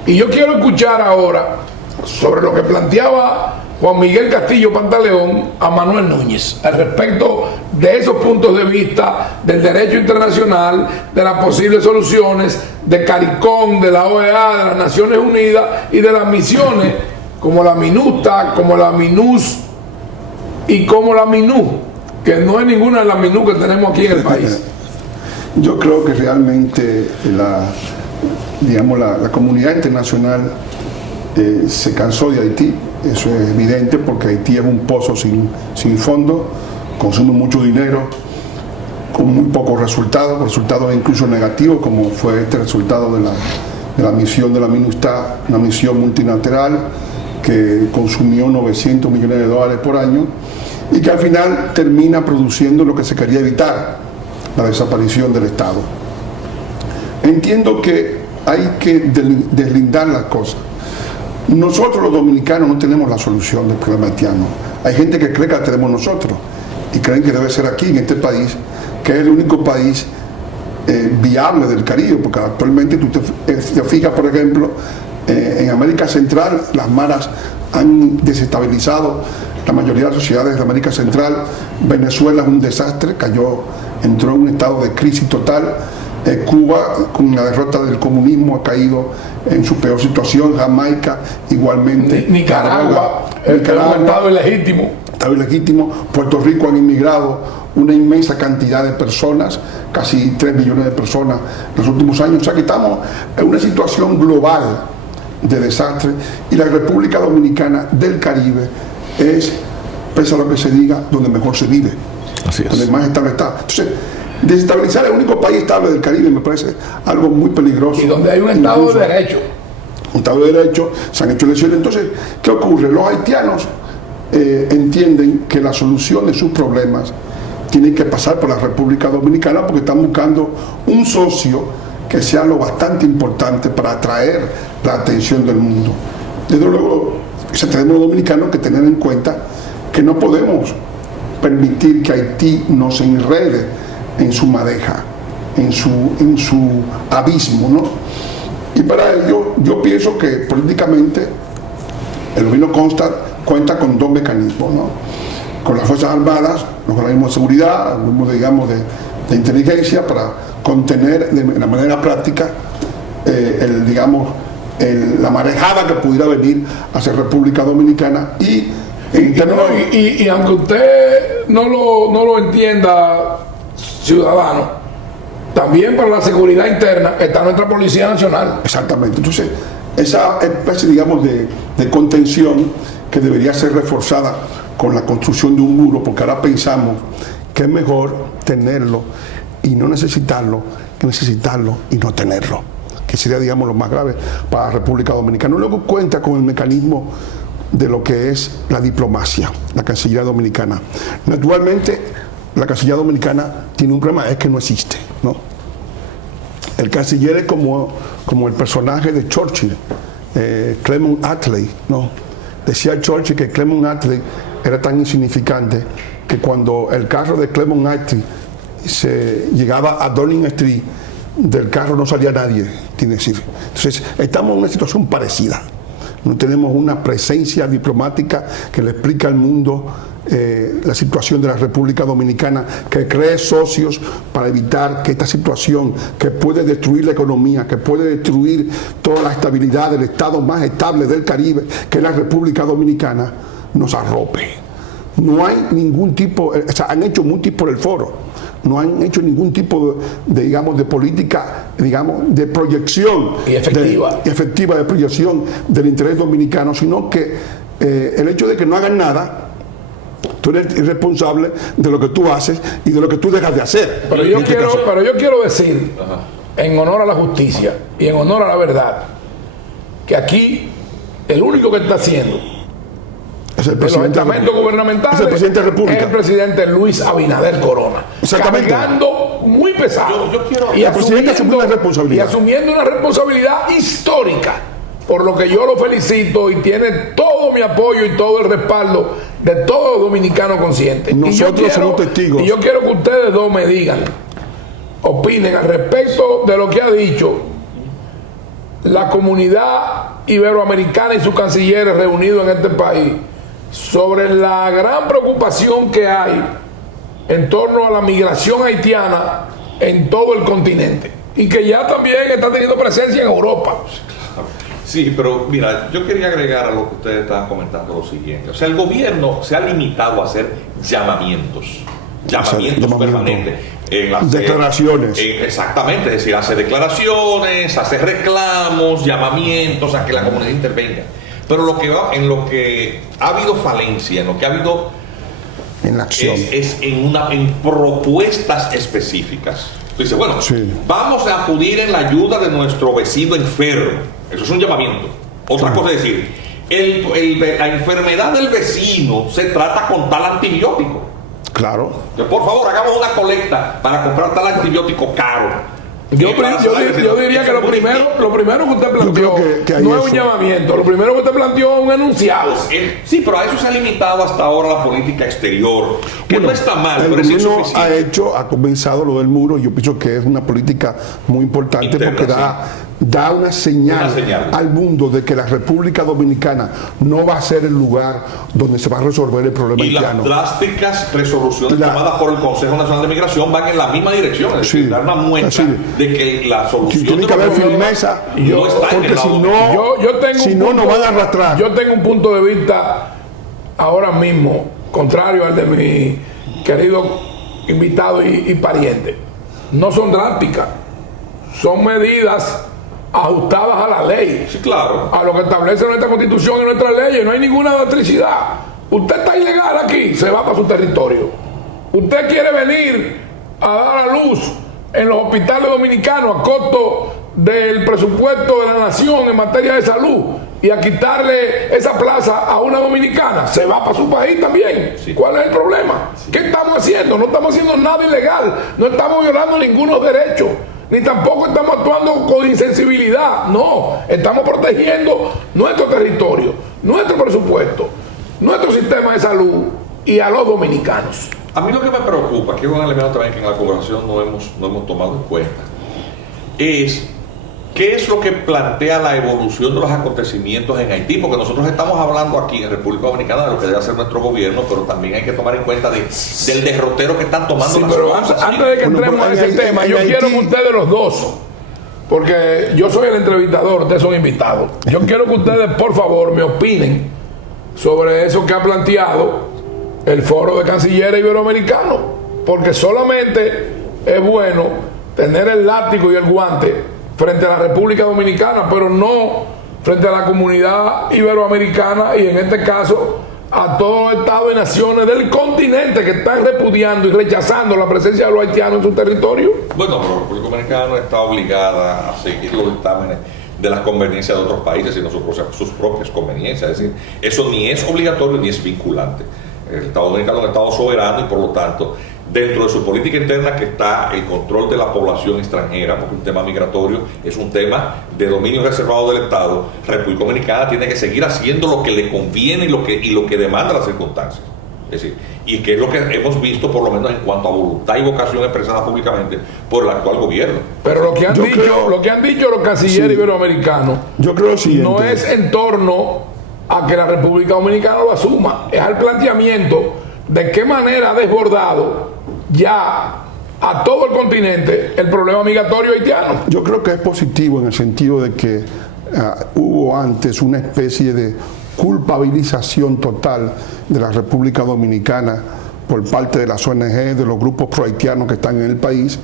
Y yo quiero escuchar ahora sobre lo que planteaba Juan Miguel Castillo Pantaleón a Manuel Núñez al respecto de esos puntos de vista del derecho internacional, de las posibles soluciones, de CARICOM, de la OEA, de las Naciones Unidas y de las misiones como la MINUSTA, como la MINUS y como la MINU, que no es ninguna de las MINU que tenemos aquí en el país. Yo creo que realmente la comunidad internacional se cansó de Haití. Eso es evidente porque Haití es un pozo sin fondo, consume mucho dinero, con muy pocos resultados incluso negativos, como fue este resultado de la misión de la MINUSTA, una misión multilateral que consumió $900 millones por año y que al final termina produciendo lo que se quería evitar, la desaparición del Estado. Entiendo que hay que deslindar las cosas. Nosotros los dominicanos no tenemos la solución del problema haitiano. Hay gente que cree que la tenemos nosotros y creen que debe ser aquí, en este país, que es el único país viable del Caribe, porque actualmente tú te fijas, por ejemplo, en América Central las maras han desestabilizado la mayoría de las sociedades de América Central. Venezuela es un desastre, entró en un estado de crisis total. Cuba, con la derrota del comunismo, ha caído en su peor situación. Jamaica igualmente. Nicaragua, el Estado ilegítimo. Puerto Rico han inmigrado una inmensa cantidad de personas, casi 3 millones de personas en los últimos años. O sea que estamos en una situación global de desastre y la República Dominicana del Caribe es, pese a lo que se diga, donde mejor se vive. Así es. Donde más estable está. Entonces, desestabilizar el único país estable del Caribe me parece algo muy peligroso. Y donde hay un Estado de Derecho. Un Estado de Derecho, se han hecho elecciones. Entonces, ¿qué ocurre? Los haitianos entienden que la solución de sus problemas tiene que pasar por la República Dominicana porque están buscando un socio que sea lo bastante importante para atraer la atención del mundo. Desde luego, tenemos los dominicanos que tener en cuenta que no podemos permitir que Haití nos enrede en su madeja, en su abismo, ¿no? Y para ello yo pienso que políticamente el gobierno cuenta con 2 mecanismos, ¿no? Con las Fuerzas Armadas, los organismos de seguridad, organismos, digamos, de inteligencia, para contener de la manera práctica la marejada que pudiera venir hacia República Dominicana y aunque usted no lo entienda, ciudadano, también para la seguridad interna está nuestra Policía Nacional. Exactamente. Entonces, esa especie, digamos, de contención que debería ser reforzada con la construcción de un muro, porque ahora pensamos que es mejor tenerlo y no necesitarlo que necesitarlo y no tenerlo, que sería, digamos, lo más grave para la República Dominicana. Luego cuenta con el mecanismo de lo que es la diplomacia, la Cancillería Dominicana. Naturalmente, la Cancillería Dominicana tiene un problema, es que no existe, ¿no? El canciller es como el personaje de Churchill, Clement Attlee, ¿no? Decía Churchill que Clement Attlee era tan insignificante que cuando el carro de Clement Attlee se llegaba a Downing Street, del carro no salía nadie, tiene que decir. Entonces, estamos en una situación parecida. No tenemos una presencia diplomática que le explique al mundo la situación de la República Dominicana, que cree socios para evitar que esta situación que puede destruir la economía, que puede destruir toda la estabilidad del estado más estable del Caribe, que es la República Dominicana, nos arrope. No hay ningún tipo, o sea, han hecho muchos por el foro, no han hecho ningún tipo digamos, de política, digamos, de proyección y efectiva de proyección del interés dominicano, sino que el hecho de que no hagan nada, tú eres responsable de lo que tú haces y de lo que tú dejas de hacer. Pero yo quiero decir, en honor a la justicia y en honor a la verdad, que aquí el único que está haciendo es el de los estamentos gubernamentales es el presidente de la República, es el presidente Luis Abinader Corona, cargando muy pesado y asumiendo una responsabilidad histórica, por lo que yo lo felicito y tiene todo mi apoyo y todo el respaldo de todos los dominicanos conscientes. Nosotros somos testigos. Y yo quiero que ustedes dos me digan, opinen al respecto de lo que ha dicho la comunidad iberoamericana y sus cancilleres reunidos en este país sobre la gran preocupación que hay en torno a la migración haitiana en todo el continente y que ya también está teniendo presencia en Europa. Sí, pero mira, yo quería agregar a lo que ustedes estaban comentando lo siguiente. O sea, el gobierno se ha limitado a hacer llamamientos permanentes. En las declaraciones. Exactamente, es decir, hace declaraciones, hace reclamos, llamamientos a que la comunidad intervenga. Pero en lo que ha habido falencia, en lo que ha habido en la acción, es en propuestas específicas. Dice, bueno, vamos a acudir en la ayuda de nuestro vecino enfermo. Eso es un llamamiento. Otra cosa es decir, la enfermedad del vecino se trata con tal antibiótico. Claro. Por favor, hagamos una colecta para comprar tal antibiótico caro. Yo diría que lo primero que usted planteó no es un llamamiento, lo primero que usted planteó es un enunciado. Sí, pero a eso se ha limitado hasta ahora la política exterior, que no está mal, pero es insuficiente. Ha comenzado lo del muro, y yo pienso que es una política muy importante porque da una señal al mundo de que la República Dominicana no va a ser el lugar donde se va a resolver el problema haitiano. Y las drásticas resoluciones tomadas por el Consejo Nacional de Migración van en la misma dirección, es decir, dar una muestra de que la solución tiene que haber firmeza, no está en el lado si no nos van a arrastrar. Yo tengo un punto de vista ahora mismo contrario al de mi querido invitado y pariente. No son drásticas, son medidas ajustadas a la ley, sí, claro, a lo que establece nuestra constitución y nuestras leyes. No hay ninguna electricidad. Usted está ilegal aquí, se va para su territorio. Usted quiere venir a dar a luz en los hospitales dominicanos a costo del presupuesto de la nación en materia de salud y a quitarle esa plaza a una dominicana, se va para su país también. Sí. ¿Cuál es el problema? Sí. ¿Qué estamos haciendo? No estamos haciendo nada ilegal, no estamos violando ninguno derechos, ni tampoco estamos actuando con insensibilidad. No, estamos protegiendo nuestro territorio, nuestro presupuesto, nuestro sistema de salud y a los dominicanos. A mí lo que me preocupa, que es un elemento también que en la conversación no hemos tomado en cuenta, es qué es lo que plantea la evolución de los acontecimientos en Haití, porque nosotros estamos hablando aquí en República Dominicana de lo que debe hacer nuestro gobierno, pero también hay que tomar en cuenta del derrotero que están tomando las cosas. Antes de que entremos en ese tema, yo quiero que ustedes los dos, porque yo soy el entrevistador, ustedes son invitados, yo quiero que ustedes por favor me opinen sobre eso que ha planteado el Foro de Cancilleres Iberoamericanos, porque solamente es bueno tener el látigo y el guante frente a la República Dominicana, pero no frente a la comunidad iberoamericana y en este caso a todos los estados y naciones del continente que están repudiando y rechazando la presencia de los haitianos en su territorio. Bueno, pero la República Dominicana no está obligada a seguir los dictámenes de las conveniencias de otros países, sino sus propias conveniencias. Es decir, eso ni es obligatorio ni es vinculante. El Estado Dominicano es un Estado soberano y por lo tanto dentro de su política interna que está el control de la población extranjera, porque un tema migratorio es un tema de dominio reservado del Estado. República Dominicana tiene que seguir haciendo lo que le conviene y lo que demanda las circunstancias. Es decir, y que es lo que hemos visto por lo menos en cuanto a voluntad y vocación expresada públicamente por el actual gobierno. Pero lo que han dicho los cancilleres iberoamericanos, yo creo no es en torno a que la República Dominicana lo asuma, es al planteamiento de qué manera ha desbordado ya a todo el continente el problema migratorio haitiano. Yo creo que es positivo en el sentido de que hubo antes una especie de culpabilización total de la República Dominicana por parte de las ONG, de los grupos pro-haitianos que están en el país,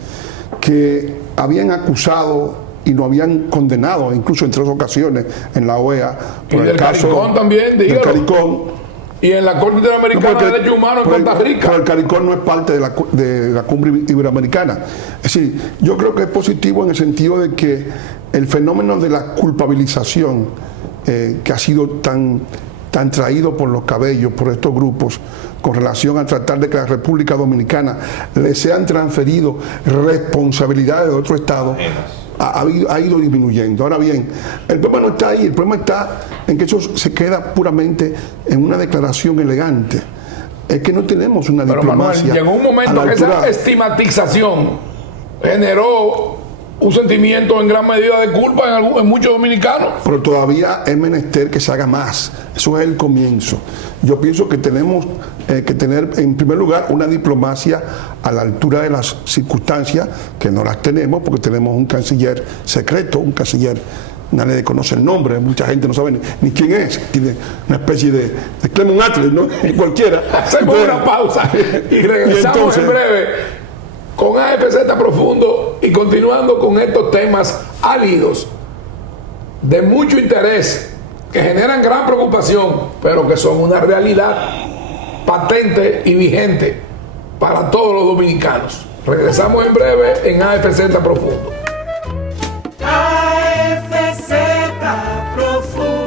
que habían acusado y lo habían condenado, incluso en 3 ocasiones en la OEA, por el caso CARICOM también, del CARICOM. Y en la Corte Interamericana de Derechos Humanos en Costa Rica. Pero el CARICOM no es parte de la cumbre iberoamericana. Es decir, yo creo que es positivo en el sentido de que el fenómeno de la culpabilización que ha sido tan traído por los cabellos por estos grupos con relación a tratar de que a la República Dominicana le sean transferido responsabilidades de otro Estado ha ido disminuyendo. Ahora bien, el problema no está ahí, el problema está en que eso se queda puramente en una declaración elegante. Es que no tenemos una diplomacia. Manuel, llegó un momento que esa estigmatización generó un sentimiento en gran medida de culpa en muchos dominicanos. Pero todavía es menester que se haga más. Eso es el comienzo. Yo pienso que tenemos que tener, en primer lugar, una diplomacia a la altura de las circunstancias, que no las tenemos, porque tenemos un canciller secreto, un canciller, nadie conoce el nombre, mucha gente no sabe ni quién es, tiene una especie de Clement Attlee, ¿no? Cualquiera. Hacemos una pausa y regresamos en breve con AFZ Profundo y continuando con estos temas álidos de mucho interés que generan gran preocupación, pero que son una realidad patente y vigente para todos los dominicanos. Regresamos en breve en AFZ Profundo. AFZ Profundo.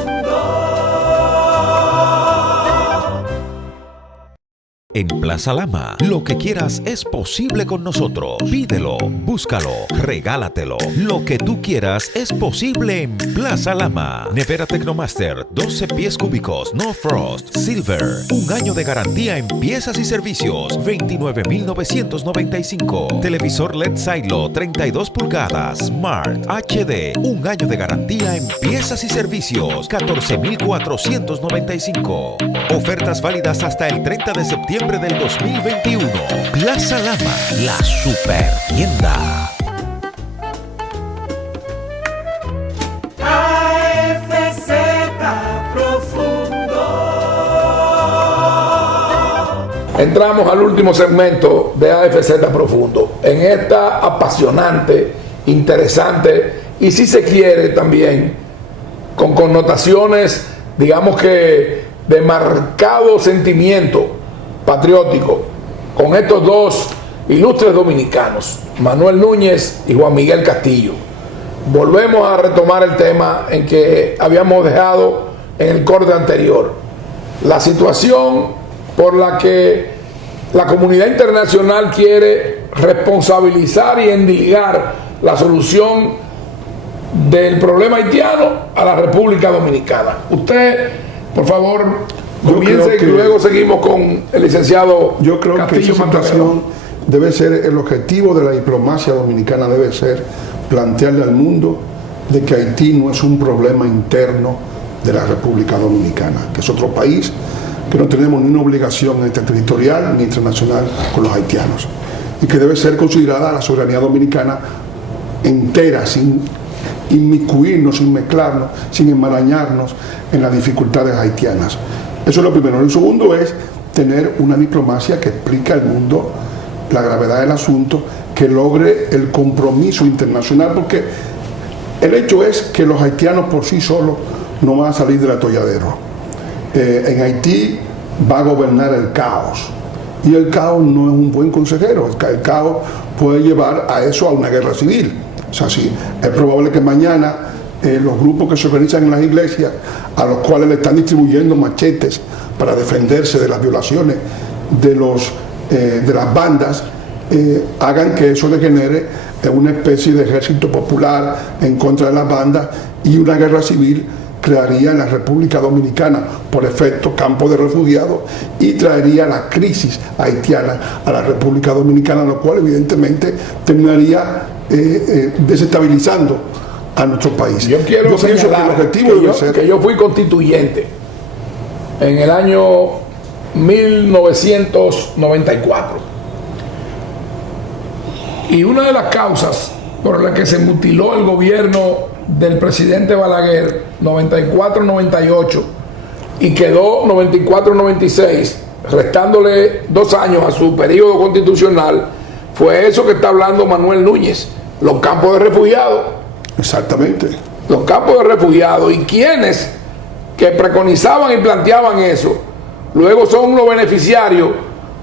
En Plaza Lama, lo que quieras es posible con nosotros. Pídelo, búscalo, regálatelo. Lo que tú quieras es posible en Plaza Lama. Nevera Tecnomaster, 12 pies cúbicos, no frost, silver. 1 año de garantía en piezas y servicios, 29,995. Televisor LED Silo, 32 pulgadas, Smart HD. 1 año de garantía en piezas y servicios, 14,495. Ofertas válidas hasta el 30 de septiembre del 2021. Plaza Lama, la super tienda. AFZ Profundo. Entramos al último segmento de AFZ Profundo, en esta apasionante, interesante y, si se quiere, también con connotaciones, digamos que de marcado sentimiento patriótico, con estos dos ilustres dominicanos, Manuel Núñez y Juan Miguel Castillo. Volvemos a retomar el tema en que habíamos dejado en el corte anterior. La situación por la que la comunidad internacional quiere responsabilizar y endilgar la solución del problema haitiano a la República Dominicana. Usted, por favor, comience y luego seguimos con el licenciado. Yo creo Castillo. que esa situación debe ser el objetivo de la diplomacia dominicana, debe ser plantearle al mundo de que Haití no es un problema interno de la República Dominicana, que es otro país, que no tenemos ni una obligación territorial ni internacional con los haitianos, y que debe ser considerada la soberanía dominicana entera, sin inmiscuirnos, sin mezclarnos, sin enmarañarnos en las dificultades haitianas. Eso es lo primero. El segundo es tener una diplomacia que explique al mundo la gravedad del asunto, que logre el compromiso internacional, porque el hecho es que los haitianos por sí solos no van a salir del atolladero. En Haití va a gobernar el caos, y el caos no es un buen consejero. El caos puede llevar a eso, a una guerra civil. O sea, sí, es probable que mañana los grupos que se organizan en las iglesias, a los cuales le están distribuyendo machetes para defenderse de las violaciones de las bandas, hagan que eso degenere en una especie de ejército popular en contra de las bandas, y una guerra civil crearía en la República Dominicana, por efecto, campos de refugiados, y traería la crisis haitiana a la República Dominicana, lo cual evidentemente terminaría desestabilizando a nuestro país. Yo quiero señalar que el objetivo debe ser que yo fui constituyente en el año 1994. Y una de las causas por las que se mutiló el gobierno del presidente Balaguer 94-98 y quedó 94-96, restándole 2 años a su periodo constitucional, fue eso que está hablando Manuel Núñez, los campos de refugiados. Exactamente. Los campos de refugiados, y quienes que preconizaban y planteaban eso, luego son los beneficiarios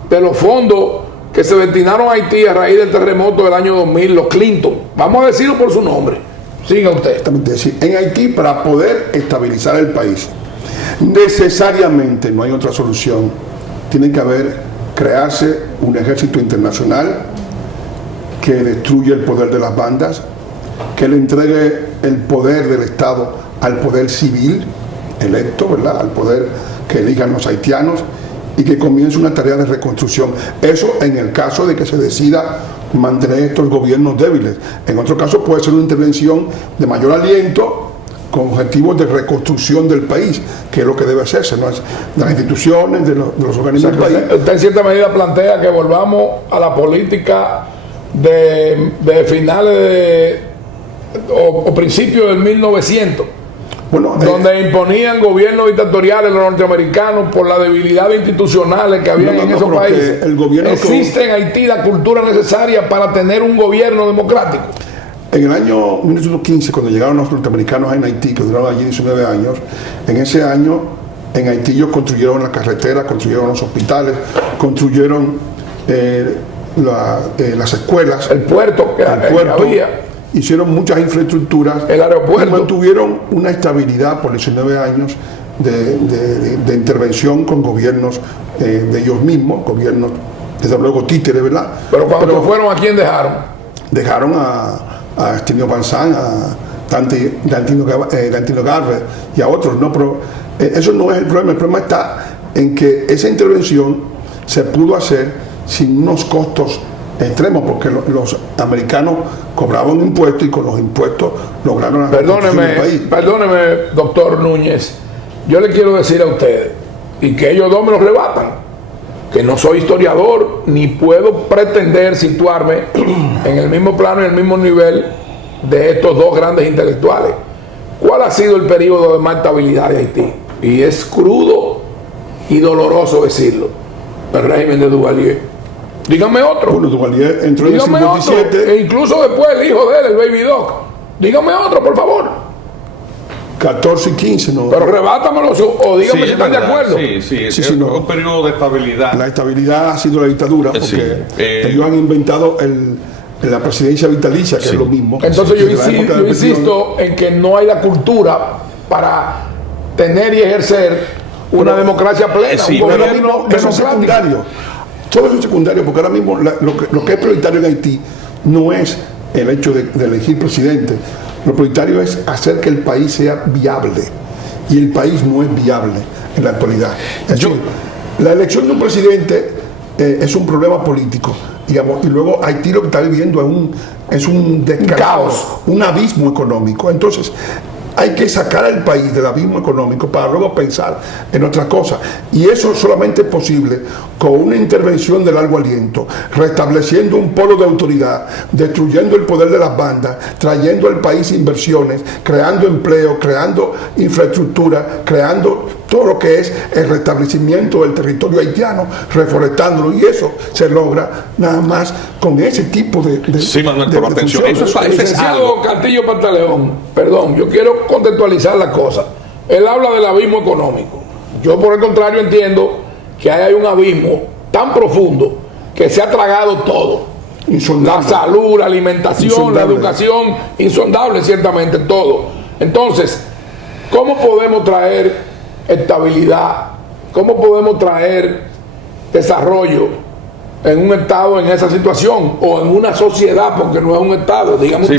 de los fondos que se destinaron a Haití a raíz del terremoto del año 2000, los Clinton. Vamos a decirlo por su nombre. Siga usted. Exactamente. Sí, en Haití, para poder estabilizar el país, necesariamente no hay otra solución. Tiene que crearse un ejército internacional que destruya el poder de las bandas, que le entregue el poder del Estado al poder civil electo, ¿verdad? Al poder que elijan los haitianos, y que comience una tarea de reconstrucción. Eso en el caso de que se decida mantener estos gobiernos débiles. En otro caso puede ser una intervención de mayor aliento con objetivos de reconstrucción del país, que es lo que debe hacerse, ¿no? De las instituciones, de los organismos del país. Usted en cierta medida plantea que volvamos a la política de finales o principios del 1900, bueno, donde imponían gobiernos dictatoriales los norteamericanos por la debilidad institucionales que había en esos países. ¿Existe en Haití la cultura necesaria para tener un gobierno democrático? En el año 1915, cuando llegaron los norteamericanos en Haití, que duraron allí 19 años, en ese año en Haití ellos construyeron las carreteras, construyeron los hospitales, construyeron las escuelas, el puerto que había. Hicieron muchas infraestructuras, el aeropuerto, y mantuvieron una estabilidad por 19 años de intervención con gobiernos de ellos mismos, gobiernos, desde luego títeres, ¿verdad? Pero cuando fueron, ¿a quién dejaron? Dejaron a Estinio Banzán, a Dantino Garber y a otros, ¿no? Pero eso no es el problema está en que esa intervención se pudo hacer sin unos costos extremos, porque los americanos cobraban impuestos y con los impuestos lograron la reconstrucción del país. Perdóneme, doctor Núñez, yo le quiero decir a ustedes, y que ellos dos me lo rebatan, que no soy historiador ni puedo pretender situarme en el mismo plano y en el mismo nivel de estos dos grandes intelectuales. ¿Cuál ha sido el periodo de más estabilidad de Haití? Y es crudo y doloroso decirlo: el régimen de Duvalier. Dígame otro. Bueno, Duvalier entró en el 57. Otro, e incluso después el hijo de él, el Baby Doc. Dígame otro, por favor. 14 y 15, ¿no? Pero rebátamelo o dígame si están de acuerdo. Sí, no. Un periodo de estabilidad. La estabilidad ha sido la dictadura, porque ellos han inventado la presidencia vitalicia, que es lo mismo. Entonces yo insisto en que no hay la cultura para tener y ejercer una democracia plena, un gobierno eso es secundario. Todo eso es secundario, porque ahora mismo lo que es prioritario en Haití no es el hecho de elegir presidente. Lo prioritario es hacer que el país sea viable, y el país no es viable en la actualidad. La elección de un presidente es un problema político, digamos, y luego Haití lo que está viviendo es un caos, un abismo económico. Entonces hay que sacar al país del abismo económico para luego pensar en otra cosa, y eso solamente es posible con una intervención de largo aliento, restableciendo un polo de autoridad, destruyendo el poder de las bandas, trayendo al país inversiones, creando empleo, creando infraestructura, creando todo lo que es el restablecimiento del territorio haitiano, reforestándolo, y eso se logra nada más con ese tipo de sí, Manuel, por atención. Licenciado Castillo Pantaleón, perdón, yo quiero contextualizar la cosa. Él habla del abismo económico. Yo, por el contrario, entiendo que hay un abismo tan profundo que se ha tragado todo. Insondable. La salud, la alimentación, insondable. La educación, insondable ciertamente todo. Entonces, ¿cómo podemos traer estabilidad? ¿Cómo podemos traer desarrollo en un estado en esa situación, o en una sociedad, porque no es un estado, digamos? Sí,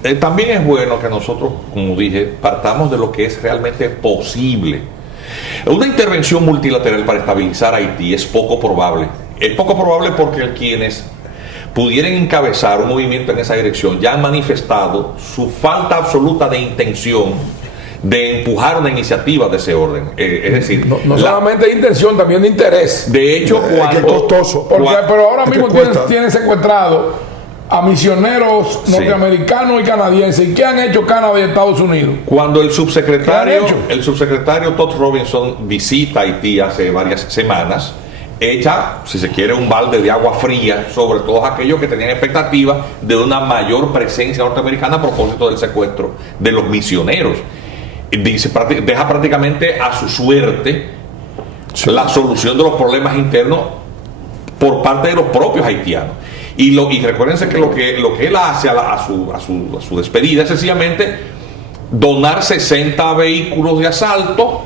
pero también es bueno que nosotros, como dije, partamos de lo que es realmente posible. Una intervención multilateral para estabilizar Haití es poco probable. Es poco probable porque quienes pudieran encabezar un movimiento en esa dirección ya han manifestado su falta absoluta de intención de empujar una iniciativa de ese orden. Es decir, no solamente de intención, también de interés. De hecho, que es costoso. Pero ahora mismo cuesta. tienen secuestrado a misioneros norteamericanos y canadienses. ¿Y qué han hecho Canadá y Estados Unidos? Cuando el subsecretario ¿Qué han hecho? Todd Robinson visita Haití hace varias semanas, echa, si se quiere, un balde de agua fría sobre todos aquellos que tenían expectativa de una mayor presencia norteamericana a propósito del secuestro de los misioneros. Deja prácticamente a su suerte la solución de los problemas internos por parte de los propios haitianos. Y recuérdense que lo que él hace a su despedida es sencillamente donar 60 vehículos de asalto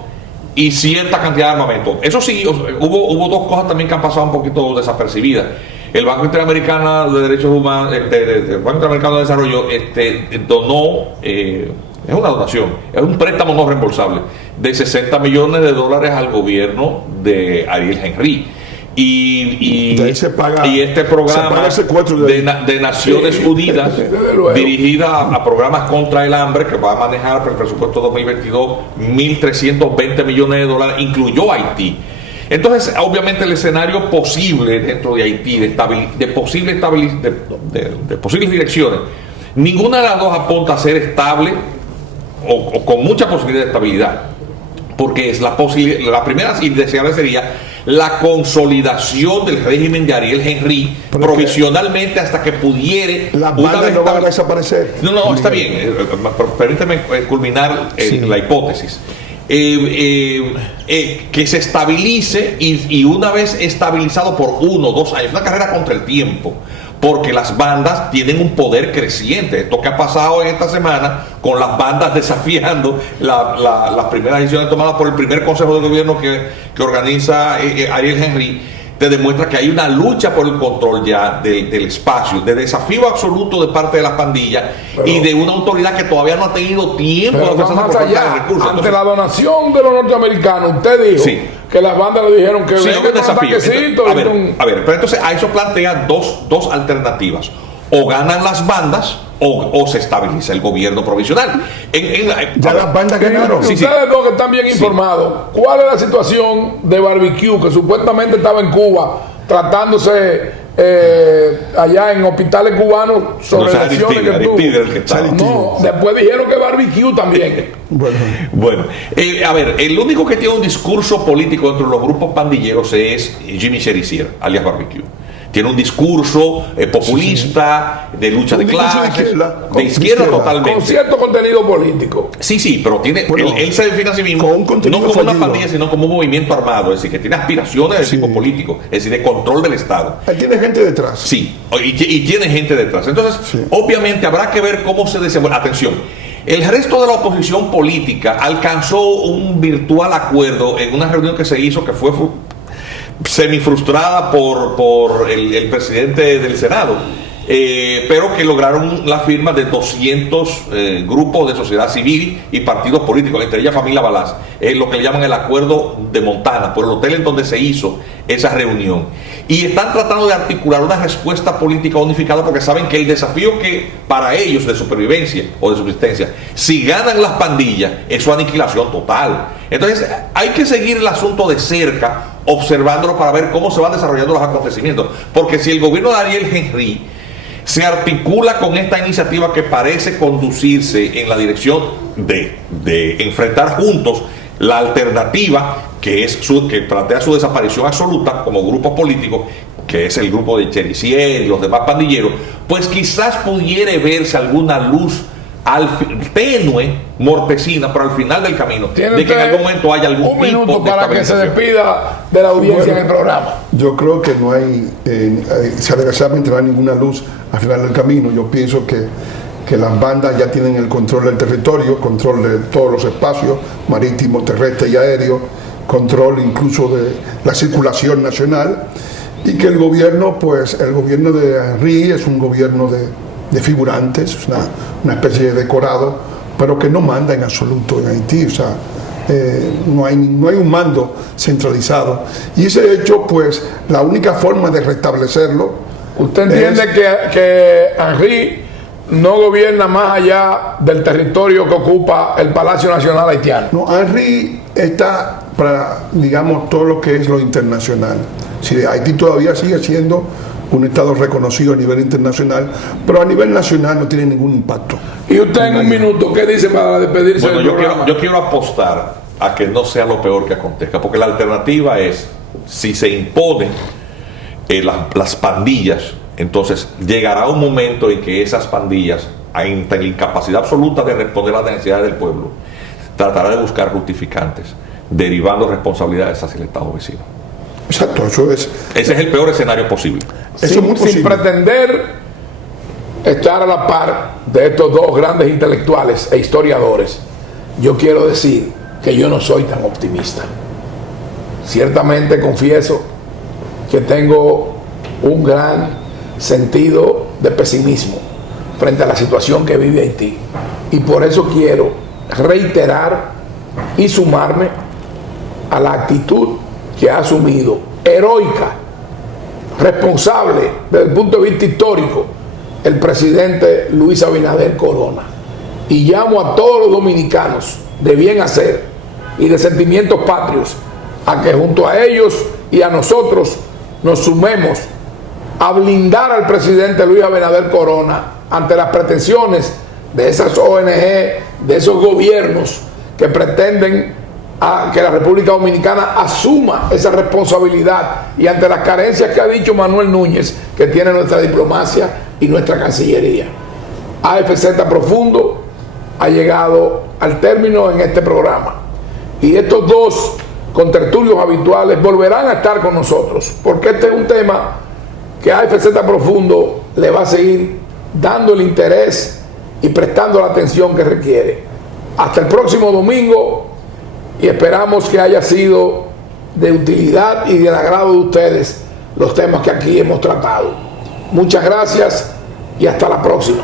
y cierta cantidad de armamento. Eso sí, hubo dos cosas también que han pasado un poquito desapercibidas. El Banco Interamericano de Derechos Humanos, el Banco Interamericano de Desarrollo, donó, es una donación, es un préstamo no reembolsable de $60 millones al gobierno de Ariel Henry. Y este programa de Naciones Unidas dirigida a programas contra el hambre, que va a manejar para el presupuesto 2022 $1.320 millones, incluyó Haití. Entonces, obviamente, el escenario posible dentro de Haití de posibles direcciones, ninguna de las dos apunta a ser estable o con mucha posibilidad de estabilidad, porque es la primera indeseable sería la consolidación del régimen de Ariel Henry provisionalmente hasta que pudiere. Las bandas no van a desaparecer. No, está bien. Permíteme culminar la hipótesis. Que se estabilice y una vez estabilizado por 1 o 2 años, una carrera contra el tiempo, porque las bandas tienen un poder creciente. Esto que ha pasado en esta semana con las bandas desafiando las primeras decisiones tomadas por el primer consejo de gobierno que organiza Ariel Henry, te demuestra que hay una lucha por el control ya del espacio, de desafío absoluto de parte de las pandillas y de una autoridad que todavía no ha tenido tiempo de más allá, recursos. Ante la donación de los norteamericanos, usted dijo que las bandas le dijeron que venga un desafío. A ver, pero entonces a eso plantea dos alternativas. O ganan las bandas o se estabiliza el gobierno provisional. Ya las bandas ganaron. Ustedes dos que están bien informados, ¿cuál es la situación de Barbecue, que supuestamente estaba en Cuba tratándose allá en hospitales cubanos sobre lesiones que tuvo? No, después dijeron que Barbecue también. Bueno, a ver, el único que tiene un discurso político dentro de los grupos pandilleros es Jimmy Cherizier, alias Barbecue. Tiene un discurso populista, de lucha de clases, de izquierda totalmente. Con cierto contenido político. Sí, pero él se define a sí mismo no como una pandilla, sino como un movimiento armado, es decir, que tiene aspiraciones de tipo político, es decir, de control del Estado. Él tiene gente detrás. Sí, y tiene gente detrás. Entonces, obviamente habrá que ver cómo se desenvuelve. Atención. El resto de la oposición política alcanzó un virtual acuerdo en una reunión que se hizo, que fue semifrustrada por el presidente del Senado, pero que lograron la firma de 200 grupos de sociedad civil y partidos políticos, entre ellas Familia Balaz, lo que le llaman el acuerdo de Montana, por el hotel en donde se hizo esa reunión. Y están tratando de articular una respuesta política unificada, porque saben que el desafío que para ellos de supervivencia o de subsistencia, si ganan las pandillas, es su aniquilación total. Entonces hay que seguir el asunto de cerca, observándolo para ver cómo se van desarrollando los acontecimientos, porque si el gobierno de Ariel Henry se articula con esta iniciativa que parece conducirse en la dirección de enfrentar juntos la alternativa que plantea su desaparición absoluta como grupo político, que es el grupo de Cherizier y los demás pandilleros, pues quizás pudiera verse alguna luz tenue, mortecina, pero al final del camino, de que en algún momento haya algún tipo de minuto para que se despida de la audiencia en el programa. Yo creo que no hay, desgraciadamente no hay ninguna luz al final del camino. Yo pienso que las bandas ya tienen el control del territorio, control de todos los espacios marítimos, terrestres y aéreos, control incluso de la circulación nacional, y que el gobierno de Henry es un gobierno de figurantes, una especie de decorado, pero que no manda en absoluto en Haití. O sea, no hay un mando centralizado. Y ese hecho, pues, la única forma de restablecerlo. ¿Usted entiende que Henry no gobierna más allá del territorio que ocupa el Palacio Nacional haitiano. No, Henry está para, digamos, todo lo que es lo internacional. Si Haití todavía sigue siendo un Estado reconocido a nivel internacional, pero a nivel nacional no tiene ningún impacto. Y usted en un minuto, ¿qué dice para despedirse Bueno, del programa? yo quiero apostar a que no sea lo peor que acontezca, porque la alternativa es, si se imponen las pandillas, entonces llegará un momento en que esas pandillas, ante la incapacidad absoluta de responder a las necesidades del pueblo, tratará de buscar justificantes, derivando responsabilidades hacia el Estado vecino. Exacto, eso es. Ese es el peor escenario posible. Eso es muy posible. Sin pretender estar a la par de estos dos grandes intelectuales e historiadores, yo quiero decir que yo no soy tan optimista. Ciertamente confieso que tengo un gran sentido de pesimismo frente a la situación que vive Haití, y por eso quiero reiterar y sumarme a la actitud que ha asumido, heroica, responsable desde el punto de vista histórico, el presidente Luis Abinader Corona. Y llamo a todos los dominicanos de bien hacer y de sentimientos patrios a que junto a ellos y a nosotros nos sumemos a blindar al presidente Luis Abinader Corona ante las pretensiones de esas ONG, de esos gobiernos que pretenden que la República Dominicana asuma esa responsabilidad, y ante las carencias que ha dicho Manuel Núñez que tiene nuestra diplomacia y nuestra Cancillería. AFZ Profundo ha llegado al término en este programa, y estos dos contertulios habituales volverán a estar con nosotros, porque este es un tema que AFZ Profundo le va a seguir dando el interés y prestando la atención que requiere. Hasta el próximo domingo, y esperamos que haya sido de utilidad y del agrado de ustedes los temas que aquí hemos tratado. Muchas gracias y hasta la próxima.